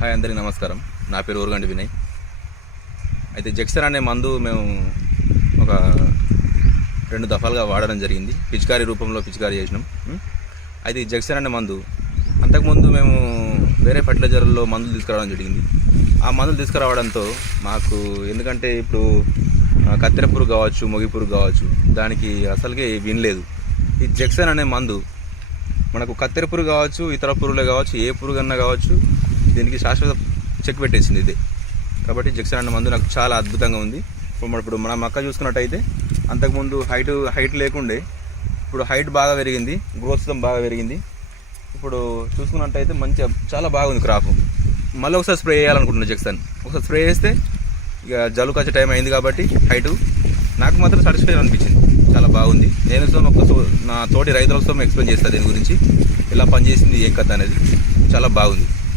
Hi అందరికీ నమస్కారం. నా పేరు ఊరుగంటి వినయ్. అయితే జెక్సన్ అనే మందు మేము ఒక 2 దఫాలుగా వాడడం జరిగింది. పిచికారీ రూపంలో పిచికారీ చేసినాం. అయితే ఈ జెక్సన్ అనే మందు అంతకుముందు మేము వేరే ఫర్టిలైజర్లో మందులు తీసుకురావడం జరిగింది. ఆ మందులు తీసుకురావడంతో మాకు ఎందుకంటే ఇప్పుడు కత్తెర పురుగు కావచ్చు, మొగి పురుగు కావచ్చు, దానికి అసలుకే వినలేదు. ఈ జెక్సన్ అనే మందు మనకు కత్తెర పురుగు కావచ్చు, ఇతర పురుగులే కావచ్చు, ఏ పురుగు అన్నా కావచ్చు, దీనికి శాశ్వత చెక్ పెట్టేసింది ఇదే. కాబట్టి జెక్సన్ అనే మందు నాకు చాలా అద్భుతంగా ఉంది. ఇప్పుడు మన మక్క చూసుకున్నట్టయితే అంతకుముందు హైట్ లేకుండే ఇప్పుడు హైట్ బాగా పెరిగింది, గ్రోత్ బాగా పెరిగింది. ఇప్పుడు చూసుకున్నట్టయితే మంచిగా చాలా బాగుంది క్రాప్. మళ్ళీ ఒకసారి స్ప్రే చేయాలనుకుంటున్నాను జెక్సన్. ఒకసారి స్ప్రే చేస్తే ఇక జలుబు వచ్చే టైం అయింది కాబట్టి హైటు నాకు మాత్రం సాటిస్ఫై అనిపించింది. చాలా బాగుంది. నేను నా తోటి రైతులతో ఎక్స్ప్లెయిన్ చేస్తాను దీని గురించి, ఎలా పనిచేసింది, ఏం కథ అనేది. చాలా బాగుంది.